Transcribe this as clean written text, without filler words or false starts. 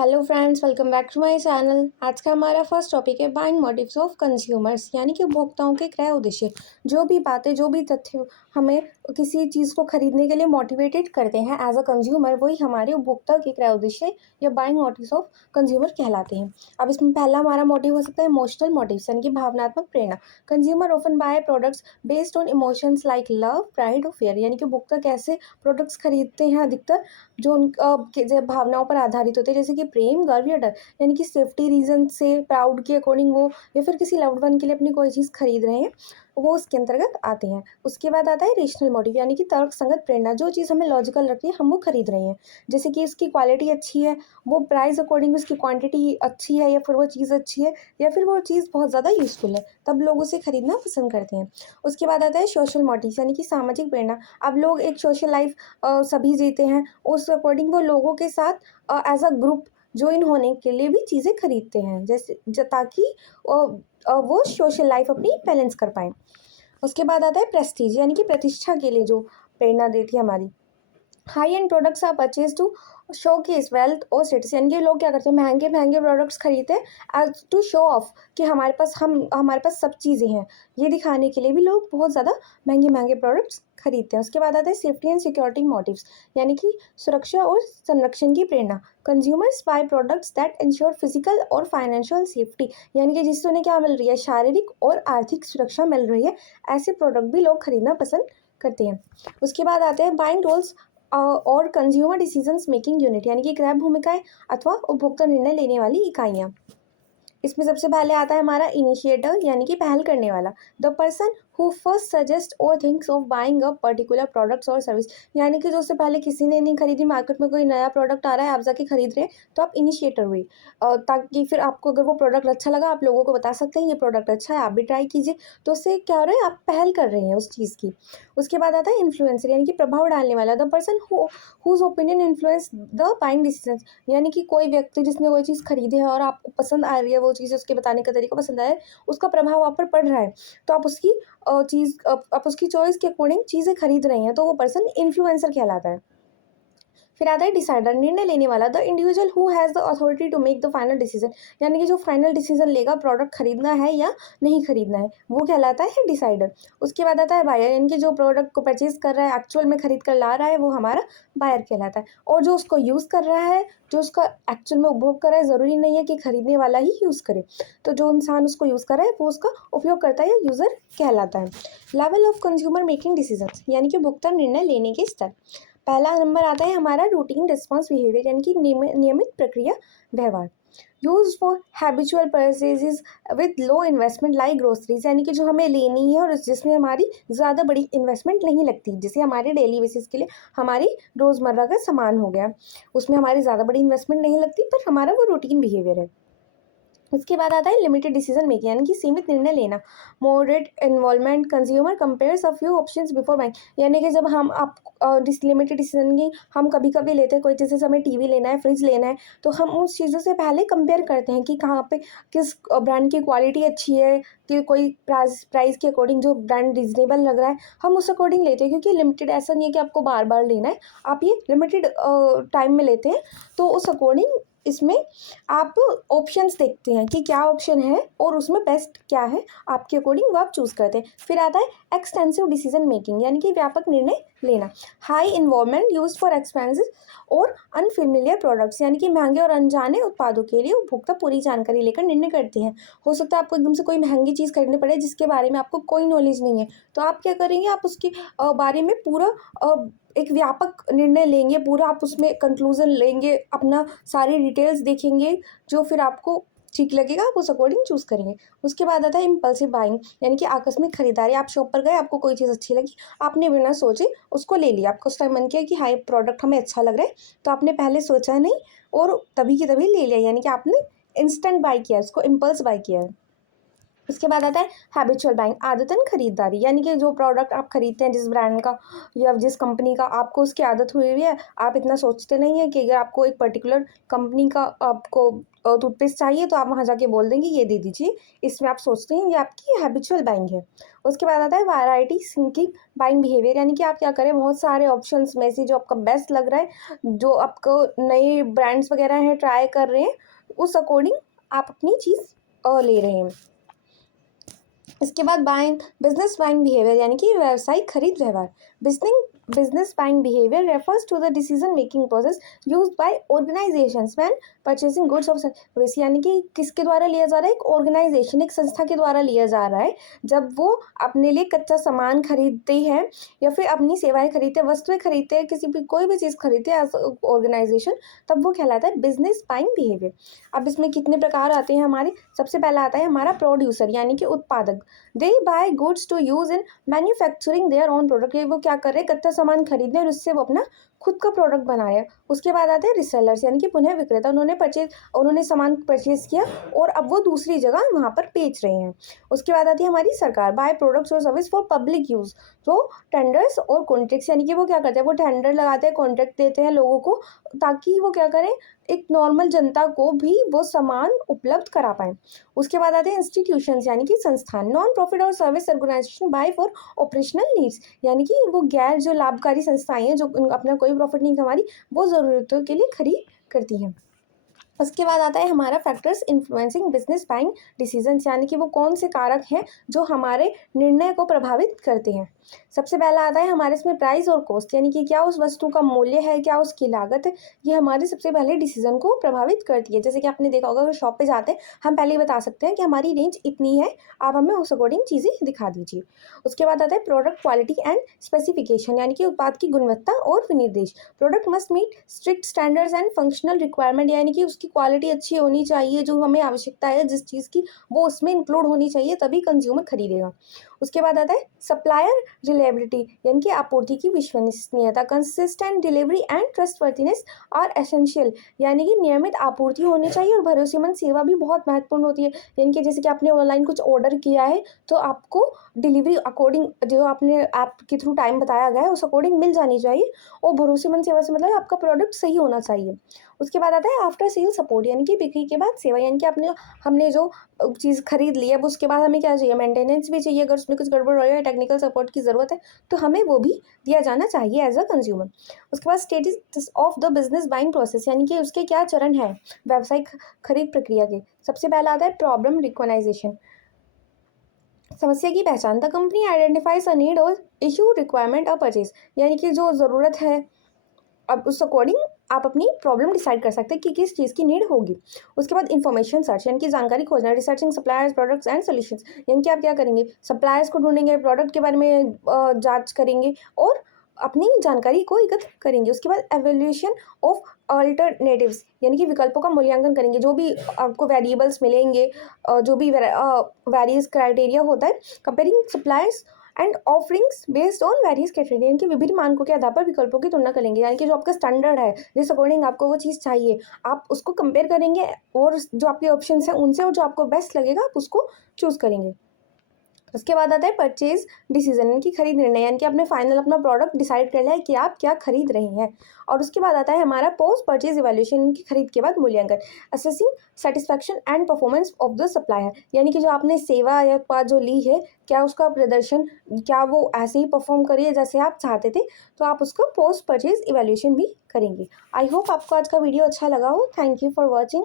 Hello friends, welcome back to my channel. आज का हमारा फर्स्ट टॉपिक है बाइंग मोटिव्स ऑफ कंज्यूमर्स, यानी कि उपभोक्ताओं के क्रय उद्देश्य। जो भी बातें, जो भी तथ्य हमें किसी चीज़ को खरीदने के लिए मोटिवेटेड करते हैं एज अ कंज्यूमर, वही हमारे उपभोक्ता के क्रय उद्देश्य या बाइंग मोटिव्स ऑफ कंज्यूमर कहलाते हैं। अब इसमें पहला हमारा मोटिव हो सकता है इमोशनल मोटिव्स, यानी कि भावनात्मक प्रेरणा। Consumer often buy products based on emotions like love, pride और फियर, यानी कि उपभोक्ता कैसे प्रोडक्ट्स खरीदते हैं अधिकतर जो जो भावनाओं पर आधारित होते हैं, जैसे कि प्रेम, गर्व या डर, यानी कि सेफ्टी रीजन से, प्राउड के अकॉर्डिंग वो, या फिर किसी लव्ड वन के लिए अपनी कोई चीज़ खरीद रहे हैं, वो उसके अंतर्गत आते हैं। उसके बाद आता है रेशनल मोटिव, यानी कि तर्क संगत प्रेरणा। जो चीज़ हमें लॉजिकल लगती है हम वो खरीद रहे हैं, जैसे कि इसकी क्वालिटी अच्छी है, वो प्राइस अकॉर्डिंग उसकी क्वांटिटी अच्छी है, या फिर वो चीज़ अच्छी है, या फिर वो चीज़ बहुत ज़्यादा यूज़फुल है, तब लोग उसे खरीदना पसंद करते हैं। उसके बाद आता है सोशल मोटिव, यानी कि सामाजिक प्रेरणा। अब लोग एक सोशल लाइफ सभी जीते हैं, उस अकॉर्डिंग वो लोगों के साथ एज अ ग्रुप ज्वाइन होने के लिए भी चीज़ें खरीदते हैं, जैसे ताकि वो सोशल लाइफ अपनी बैलेंस कर पाएँ। उसके बाद आता है प्रेस्टीज, यानी कि प्रतिष्ठा के लिए जो प्रेरणा देती है हमारी। High end products are purchase to showcase wealth और स्टेटस, यानी कि लोग क्या करते हैं, महंगे महंगे प्रोडक्ट्स खरीदते हैं एज टू शो ऑफ कि हमारे पास सब चीज़ें हैं। ये दिखाने के लिए भी लोग बहुत ज़्यादा महंगे महंगे प्रोडक्ट्स खरीदते हैं। उसके बाद आता है सेफ्टी एंड सिक्योरिटी मोटिव्स, यानी कि सुरक्षा और संरक्षण की प्रेरणा। Consumers buy products that ensure physical और फाइनेंशियल सेफ्टी, यानी कि जिससे उन्हें क्या मिल रही है, शारीरिक और आर्थिक सुरक्षा मिल रही है, ऐसे प्रोडक्ट भी लोग खरीदना पसंद करते हैं। उसके बाद आते हैं बाइंग रोल्स और कंज्यूमर डिसीजंस मेकिंग यूनिट, यानी कि क्रय भूमिकाएं अथवा उपभोक्ता निर्णय लेने वाली इकाइयाँ। इसमें सबसे पहले आता है हमारा इनिशिएटर, यानी कि पहल करने वाला। The person who first suggest और thinks of buying a particular products और सर्विस, यानी कि जो उससे पहले किसी ने नहीं खरीदी, मार्केट में कोई नया प्रोडक्ट आ रहा है, आप जाके खरीद रहे हैं, तो आप इनिशिएटर हुए। ताकि फिर आपको अगर वो प्रोडक्ट अच्छा लगा, आप लोगों को बता सकते हैं ये प्रोडक्ट अच्छा है, आप भी ट्राई कीजिए। तो उससे क्या हो रहा है, आप पहल कर रहे हैं उस चीज़ की। उसके बाद आता है इन्फ्लुएंसर, यानी कि प्रभाव डालने वाला। The person whose opinion influence the buying decision, यानी कि कोई व्यक्ति जिसने कोई चीज़ खरीदी है और आपको पसंद आ रही है, वो चीज़ उसके बताने का तरीका पसंद आया है, उसका प्रभाव आप पर पड़ रहा है, तो आप आप उसकी चॉइस के अकॉर्डिंग चीज़ें खरीद रहे हैं, तो वो पर्सन इन्फ्लुएंसर कहलाता है। फिर आता है डिसाइडर, निर्णय लेने वाला। The individual who has the authority to make the final decision, यानी कि जो फाइनल डिसीजन लेगा प्रोडक्ट खरीदना है या नहीं खरीदना है, वो कहलाता है डिसाइडर। उसके बाद आता है बायर, यानी कि जो प्रोडक्ट को परचेज कर रहा है, एक्चुअल में खरीद कर ला रहा है, वो हमारा बायर कहलाता है। और जो उसको यूज़ कर रहा है, जो उसका एक्चुअल में उपभोग कर रहा है, ज़रूरी नहीं है कि खरीदने वाला ही यूज़ करे, तो जो इंसान उसको यूज़ कर रहा है वो उसका उपयोग करता है या यूज़र कहलाता है। Level of consumer making decision, यानी कि उपभोक्ता निर्णय लेने के स्तर। पहला नंबर आता है हमारा रूटीन रिस्पॉन्स बिहेवियर, यानी कि नियमित प्रक्रिया व्यवहार। Use for habitual purchases with low investment like groceries, यानी कि जो हमें लेनी है और जिसमें हमारी ज़्यादा बड़ी इन्वेस्टमेंट नहीं लगती, जैसे हमारे डेली बेसिस के लिए हमारी रोज़मर्रा का सामान हो गया, उसमें हमारी ज़्यादा बड़ी इन्वेस्टमेंट नहीं लगती, पर हमारा वो रूटीन बिहेवियर है। उसके बाद आता है लिमिटेड डिसीजन मेकिंग, यानी कि सीमित निर्णय लेना। Moderate involvement, consumer compares a few options before buying, यानी कि जब हम आप लिमिटेड डिसीजन की हम कभी कभी लेते हैं, कोई चीज़ जैसे हमें टीवी लेना है, फ्रिज लेना है, तो हम उस चीज़ों से पहले कंपेयर करते हैं कि कहाँ पे किस ब्रांड की क्वालिटी अच्छी है, कि कोई प्राइस के अकॉर्डिंग जो ब्रांड रिजनेबल लग रहा है, हम उस अकॉर्डिंग लेते हैं। क्योंकि लिमिटेड ऐसा नहीं है कि आपको बार बार लेना है, आप ये लिमिटेड टाइम में लेते हैं, तो उस अकॉर्डिंग इसमें आप ऑप्शंस देखते हैं कि क्या ऑप्शन है और उसमें बेस्ट क्या है, आपके अकॉर्डिंग वो आप चूज़ करते हैं। फिर आता है एक्सटेंसिव डिसीजन मेकिंग, यानी कि व्यापक निर्णय लेना। High involvement use for expensive और अनफेमिलियर प्रोडक्ट्स, यानी कि महंगे और अनजाने उत्पादों के लिए उपभोक्ता पूरी जानकारी लेकर निर्णय करते हैं। हो सकता है आपको एकदम से कोई महंगी चीज़ खरीदनी पड़े जिसके बारे में आपको कोई नॉलेज नहीं है, तो आप क्या करेंगे, आप उसके बारे में पूरा एक व्यापक निर्णय लेंगे, पूरा आप उसमें कंक्लूजन लेंगे, अपना सारी डिटेल्स देखेंगे, जो फिर आपको ठीक लगेगा आप उस अकॉर्डिंग चूज़ करेंगे। उसके बाद आता है इम्पल्सिव बाइंग, यानी कि आकस्मिक खरीदारी। आप शॉप पर गए, आपको कोई चीज़ अच्छी लगी, आपने बिना सोचे उसको ले लिया। आपको उस टाइम मन किया कि हाँ, ये प्रोडक्ट हमें अच्छा लग रहा है, तो आपने पहले सोचा नहीं और तभी की तभी ले लिया, यानी कि आपने इंस्टेंट बाई किया, इसको इम्पल्स बाई किया है। उसके बाद आता है हैबिचुअल बाइंग, आदतन खरीदारी, यानी कि जो प्रोडक्ट आप खरीदते हैं जिस ब्रांड का या जिस कंपनी का, आपको उसकी आदत हुई हुई है, आप इतना सोचते नहीं है कि अगर आपको एक पर्टिकुलर कंपनी का आपको टूथपेस्ट चाहिए तो आप वहाँ जाके बोल देंगे ये दे दीजिए, इसमें आप सोचते हैं, ये आपकी हैबिचुअल बाइंग है। उसके बाद आता है वैरायटी सिंकिंग बाइंग बिहेवियर, यानी कि आप क्या करें, बहुत सारे ऑप्शंस में से जो आपका बेस्ट लग रहा है, जो आपको नए ब्रांड्स वगैरह हैं ट्राई कर रहे हैं, उस अकॉर्डिंग आप अपनी चीज़ ले रहे हैं। इसके बाद बिजनेस बाइंग बिहेवियर, यानी कि व्यावसायिक खरीद व्यवहार। Business buying behaviour refers to the decision making process used by organisations when purchasing goods of service, यानी कि किसके द्वारा लिया जा रहा है, एक ऑर्गेनाइजेशन, एक संस्था के द्वारा लिया जा रहा है। जब वो अपने लिए कच्चा सामान खरीदते हैं या फिर अपनी सेवाएं खरीदते हैं, वस्तुएं खरीदते हैं, किसी भी कोई भी चीज़ खरीदते हैं एज ऑर्गेनाइजेशन, तब वो कहलाता है बिजनेस बाइंग बिहेवियर। अब इसमें कितने प्रकार आते हैं हमारे, सबसे पहला आता है हमारा प्रोड्यूसर, यानी कि उत्पादक। They buy goods to use in manufacturing their own product, वो क्या कर रहे हैं, कच्चा सामान खरीदने और उससे वो अपना खुद का प्रोडक्ट बनाया। उसके बाद आते हैं रिसेलर्स, यानी कि पुनः विक्रेता, उन्होंने सामान परचेज किया और अब वो दूसरी जगह वहाँ पर बेच रहे हैं। उसके बाद आती है हमारी सरकार, बाय प्रोडक्ट्स और सर्विस फॉर पब्लिक यूज़, तो टेंडर्स और कॉन्ट्रैक्ट्स, यानी कि वो क्या करते हैं, वो टेंडर लगाते हैं, कॉन्ट्रैक्ट देते हैं लोगों को, ताकि वो क्या करें, एक नॉर्मल जनता को भी वो सामान उपलब्ध करा पाएँ। उसके बाद आते हैं इंस्टीट्यूशंस, यानी कि संस्थान, नॉन प्रॉफिट और service organisation buy for operational needs, यानी कि वो गैर जो लाभकारी संस्थाएं हैं जो अपना कोई प्रॉफिट नहीं कमा रही, वो ज़रूरतों के लिए खरीद करती हैं। उसके बाद आता है हमारा factors influencing business buying decisions, यानी कि वो कौन से कारक हैं जो हमारे निर्णय को प्रभावित करते हैं। सबसे पहला आता है हमारे इसमें प्राइस और कॉस्ट, यानी कि क्या उस वस्तु का मूल्य है, क्या उसकी लागत है, ये हमारे सबसे पहले डिसीजन को प्रभावित करती है। जैसे कि आपने देखा होगा, अगर शॉप पे जाते हैं, हम पहले ही बता सकते हैं कि हमारी रेंज इतनी है, आप हमें उस अकॉर्डिंग चीज़ें दिखा दीजिए। उसके बाद आता है प्रोडक्ट क्वालिटी एंड स्पेसिफिकेशन, यानी कि उत्पाद की गुणवत्ता और विनिर्देश। Product must meet strict standards and functional requirement, यानी कि उसकी क्वालिटी अच्छी होनी चाहिए, जो हमें आवश्यकता है जिस चीज़ की वो उसमें इंक्लूड होनी चाहिए, तभी कंज्यूमर खरीदेगा। उसके बाद आता है सप्लायर रिलायबिलिटी, यानी कि आपूर्ति की विश्वसनीयता। Consistent delivery and trustworthiness are essential, यानी कि नियमित आपूर्ति होनी चाहिए और भरोसेमंद सेवा भी बहुत महत्वपूर्ण होती है। यानी कि जैसे कि आपने ऑनलाइन कुछ ऑर्डर किया है तो आपको डिलीवरी अकॉर्डिंग जो आपने ऐप के थ्रू टाइम बताया गया है उस अकॉर्डिंग मिल जानी चाहिए, और भरोसेमंद सेवा से मतलब आपका प्रोडक्ट सही होना चाहिए। उसके बाद आता है आफ्टर सेल सपोर्ट, यानी कि बिक्री के बाद सेवा, यानी कि हमने जो चीज़ खरीद ली है, अब उसके बाद हमें क्या चाहिए, मेंटेनेंस भी चाहिए, अगर उसमें कुछ गड़बड़ हो रही है, टेक्निकल सपोर्ट की ज़रूरत है, तो हमें वो भी दिया जाना चाहिए एज अ कंज्यूमर। उसके बाद status of the business buying process, यानी कि उसके क्या चरण है व्यावसायिक खरीद प्रक्रिया के। सबसे पहला आता है प्रॉब्लम रिकॉग्नाइजेशन, समस्या की पहचान। The company identifies a need और इशू रिक्वायरमेंट अ परचेज, यानी कि जो ज़रूरत है, अब उस अकॉर्डिंग आप अपनी प्रॉब्लम डिसाइड कर सकते हैं कि किस चीज़ की नीड होगी। उसके बाद इन्फॉर्मेशन सर्च, यानी कि जानकारी खोजना, researching suppliers products and solutions, यानी कि आप क्या करेंगे, सप्लायर्स को ढूंढेंगे, प्रोडक्ट के बारे में जांच करेंगे और अपनी जानकारी को एकत्र करेंगे। उसके बाद एवेल्यूशन ऑफ अल्टरनेटिव्स, यानी कि विकल्पों का मूल्यांकन करेंगे, जो भी आपको वेरिएबल्स मिलेंगे, जो भी वेरियस क्राइटेरिया होता है, comparing suppliers and offerings based on various criteria, के विभिन्न मानकों के आधार पर विकल्पों की तुलना करेंगे, यानी कि जो आपका स्टैंडर्ड है, जिस अकॉर्डिंग आपको वो चीज़ चाहिए, आप उसको कंपेयर करेंगे और जो आपके ऑप्शंस हैं उनसे, और जो आपको बेस्ट लगेगा आप उसको चूज़ करेंगे। उसके बाद आता है परचेज डिसीजन, यानी कि खरीद निर्णय, यानी कि आपने फाइनल अपना प्रोडक्ट डिसाइड कर लिया है कि आप क्या खरीद रहे हैं। और उसके बाद आता है हमारा पोस्ट परचेज इवैल्यूएशन, की खरीद के बाद मूल्यांकन, assessing satisfaction and performance of the supplier, यानी कि जो आपने सेवा या उत्पाद जो ली है, क्या उसका प्रदर्शन, क्या वो ऐसे ही परफॉर्म करी है जैसे आप चाहते थे, तो आप उसको पोस्ट परचेज इवैल्यूएशन भी करेंगे। आई होप आपको आज का वीडियो अच्छा लगा हो। Thank you for watching.